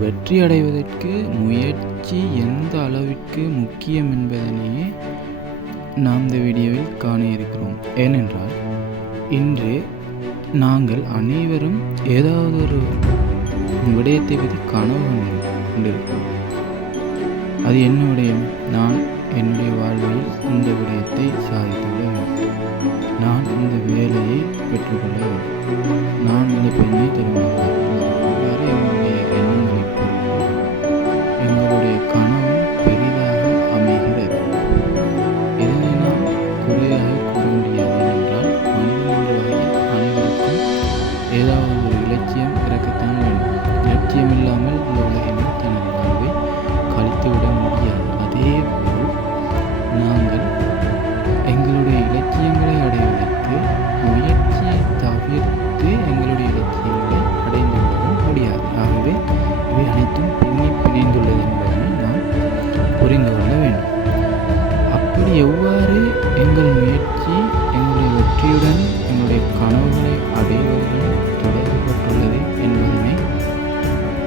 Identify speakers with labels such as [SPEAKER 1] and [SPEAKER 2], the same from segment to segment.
[SPEAKER 1] வெற்றி அடைவதற்கு முயற்சி எந்த அளவிற்கு முக்கியம் என்பதனையே நாம் இந்த வீடியோவில் காண இருக்கிறோம். ஏனென்றால் இன்று நாங்கள் அனைவரும் ஏதாவது ஒரு விடயத்தை பற்றி கனவு கொண்டிருக்கிறோம். அது என்ன விடயம்? நான் என்னுடைய வாழ்வில் இந்த விடயத்தை சாதித்துவிட வேண்டும். நான் இந்த வேலையை பெற்றுக்கொள்ள வேண்டும். நான் இந்த பெண்ணை திருமணம் அப்படி எவ்வாறு எங்கள் முயற்சி எங்களுடைய வெற்றியுடன் எங்களுடைய கனவுகளை அடைவதில் தொடர்புபட்டுள்ளது என்பதனை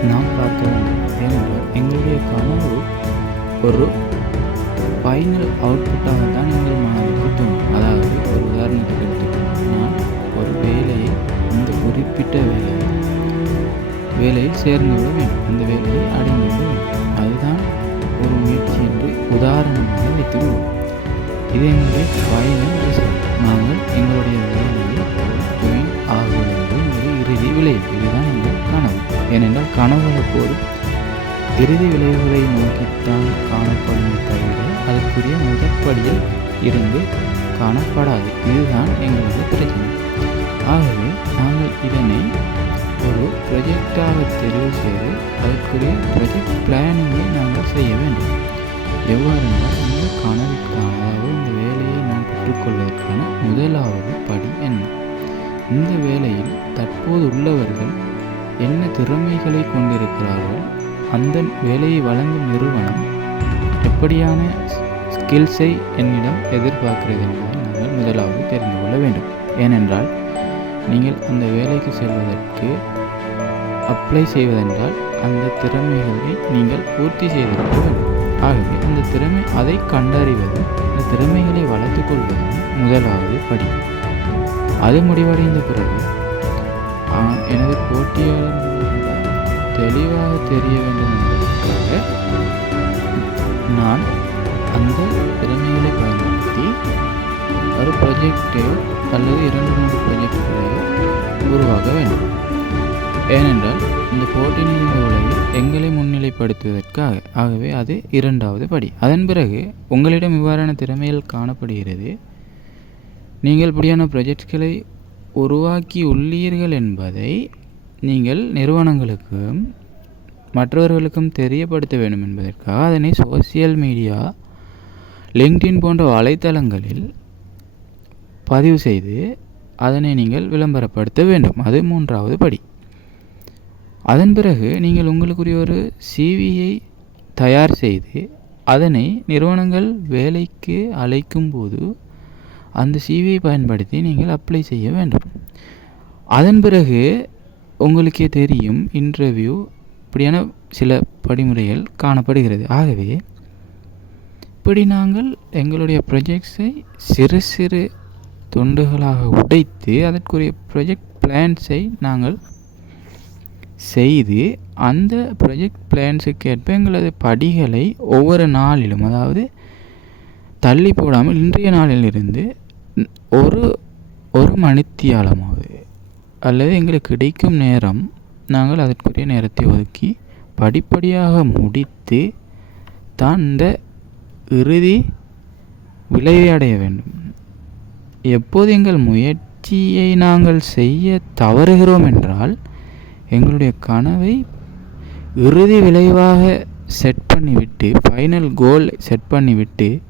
[SPEAKER 1] நாம் பார்க்க வேண்டும். ஏனென்றால் எங்களுடைய கனவு ஒரு ஃபைனல் அவுட்புட்டாக தான் எங்கள் மனதுக்கு தோணும் அதாவது ஒரு உதாரணத்துக்கு எடுத்துக்கணும் நான் ஒரு வேலையை அந்த குறிப்பிட்ட வேலையை வேலையில் சேர்ந்து விட வேண்டும். அந்த வேலையை அடைந்து விட வேண்டும். அதுதான் ஒரு முயற்சி என்று உதாரணமாக வைத்துள்ளோம் இதே மாதிரி ஃபைனல் ரிசல்ட் நாங்கள் எங்களுடைய வேலையை ஜாயின் ஆகுவது ஒரு இறுதி விளைவு. இதுதான் எங்கள் கனவு. ஏனென்றால் கனவுகள் போதும் இறுதி விளைவுகளை நோக்கித்தான் காணப்படும் தவிர அதற்குரிய முதற்படியில் இருந்து காணப்படாது. இதுதான் எங்களது பிரச்சனை. ஆகவே நாங்கள் இதனை ஒரு ப்ரொஜெக்டாக தெரிவு செய்து அதற்குரிய ப்ரொஜெக்ட் பிளானிங்கை நாங்கள் செய்ய வேண்டும். எவ்வாறு என்றால் இந்த கனவுக்கான கற்றுக்கொள்வதற்கான முதலாவது படி என்ன? இந்த வேலையில் தற்போது உள்ளவர்கள் என்ன திறமைகளை கொண்டிருக்கிறார்கள்? அந்த வேலையை வழங்கும் நிறுவனம் எப்படியான ஸ்கில்ஸை என்னிடம் எதிர்பார்க்கிறது என்பதை நாங்கள் முதலாவது தெரிந்து கொள்ள வேண்டும். ஏனென்றால் நீங்கள் அந்த வேலைக்கு செல்வதற்கு அப்ளை செய்வதென்றால் அந்த திறமைகளை நீங்கள் பூர்த்தி செய்திருக்க வேண்டும். ஆகவே அந்த திறமை அதை கண்டறிவதும் அந்த திறமைகளை வளர்த்துக் கொள்வது முதலாவது படி. அது முடிவடைந்த பிறகு எனது போட்டியாளர் தெளிவாக தெரிய வேண்டும் என்பதற்காக நான் அந்த திறமைகளை பயன்படுத்தி ஒரு ப்ரொஜெக்டையோ அல்லது இரண்டு மூன்று ப்ரொஜெக்டுகளையோ உருவாக்க வேண்டும். ஏனென்றால் இந்த போட்டி நிறைந்த உலகில் வெளிப்படுத்துவதற்காக ஆகவே அது இரண்டாவது படி. அதன் பிறகு உங்களிடம் இவ்வாறான திறமைகள் காணப்படுகிறது. நீங்கள் இப்படியான ப்ரொஜெக்ட்களை உருவாக்கி உள்ளீர்கள் என்பதை நீங்கள் நிறுவனங்களுக்கும் மற்றவர்களுக்கும் தெரியப்படுத்த வேண்டும் என்பதற்காக அதனை சோசியல் மீடியா லிங்க்டின் போன்ற வலைத்தளங்களில் பதிவு செய்து அதனை நீங்கள் விளம்பரப்படுத்த வேண்டும். அது மூன்றாவது படி. அதன் பிறகு நீங்கள் உங்களுக்குரிய ஒரு சிவியை தயார் செய்து அதனை நிறுவனங்கள் வேலைக்கு அழைக்கும் போது அந்த சிவியை பயன்படுத்தி நீங்கள் அப்ளை செய்ய வேண்டும். அதன் பிறகு உங்களுக்கே தெரியும் இன்டர்வியூ இப்படியான சில படிமுறைகள் காணப்படுகிறது. ஆகவே இப்படி நாங்கள் எங்களுடைய ப்ரொஜெக்ட்ஸை சிறு சிறு துண்டுகளாக உடைத்து அதற்குரிய ப்ரொஜெக்ட் பிளான்ஸை நாங்கள் செய்து அந்த ப்ரொஜெக்ட் பிளான்ஸுக்கு ஏற்ப எங்களது படிகளை ஒவ்வொரு நாளிலும் அதாவது தள்ளி போடாமல் இன்றைய நாளிலிருந்து ஒரு ஒரு மணித்தியாலமாவது அல்லது எங்களுக்கு கிடைக்கும் நேரம் நாங்கள் அதற்குரிய நேரத்தை ஒதுக்கி படிப்படியாக முடித்து தான் இந்த இறுதி விளைவை அடைய வேண்டும். எப்போது எங்கள் முயற்சியை நாங்கள் செய்ய தவறுகிறோம் என்றால் எங்களுடைய கனவை இறுதி விளைவாக செட் பண்ணிவிட்டு ஃபைனல் கோல் செட் பண்ணிவிட்டு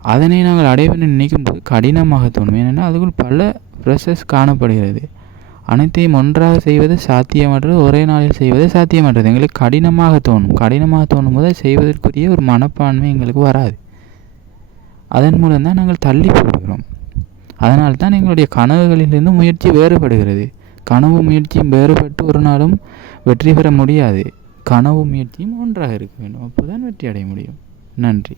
[SPEAKER 1] அதனை நாங்கள் அடைய நினைக்கும் போது கடினமாக தோணும். ஏனென்றால் அதுக்குள் பல ப்ரெஷஸ் காணப்படுகிறது. அனைத்தையும் ஒன்றாக செய்வது சாத்தியமற்றது ஒரே நாளில் செய்வது சாத்தியமற்றது. எங்களுக்கு கடினமாக தோணும். கடினமாக தோணும் போது செய்வதற்குரிய ஒரு மனப்பான்மை எங்களுக்கு வராது. அதன் மூலம் தான் நாங்கள் தள்ளி போடுகிறோம். அதனால் தான் எங்களுடைய கனவுகளிலிருந்து முயற்சி வேறுபடுகிறது. கனவு முயற்சியும் வேறுபட்டு ஒரு நாளும் வெற்றி பெற முடியாது. கனவு முயற்சியும் ஒன்றாக இருக்க வேண்டும். அப்போதான் வெற்றி அடைய முடியும். நன்றி.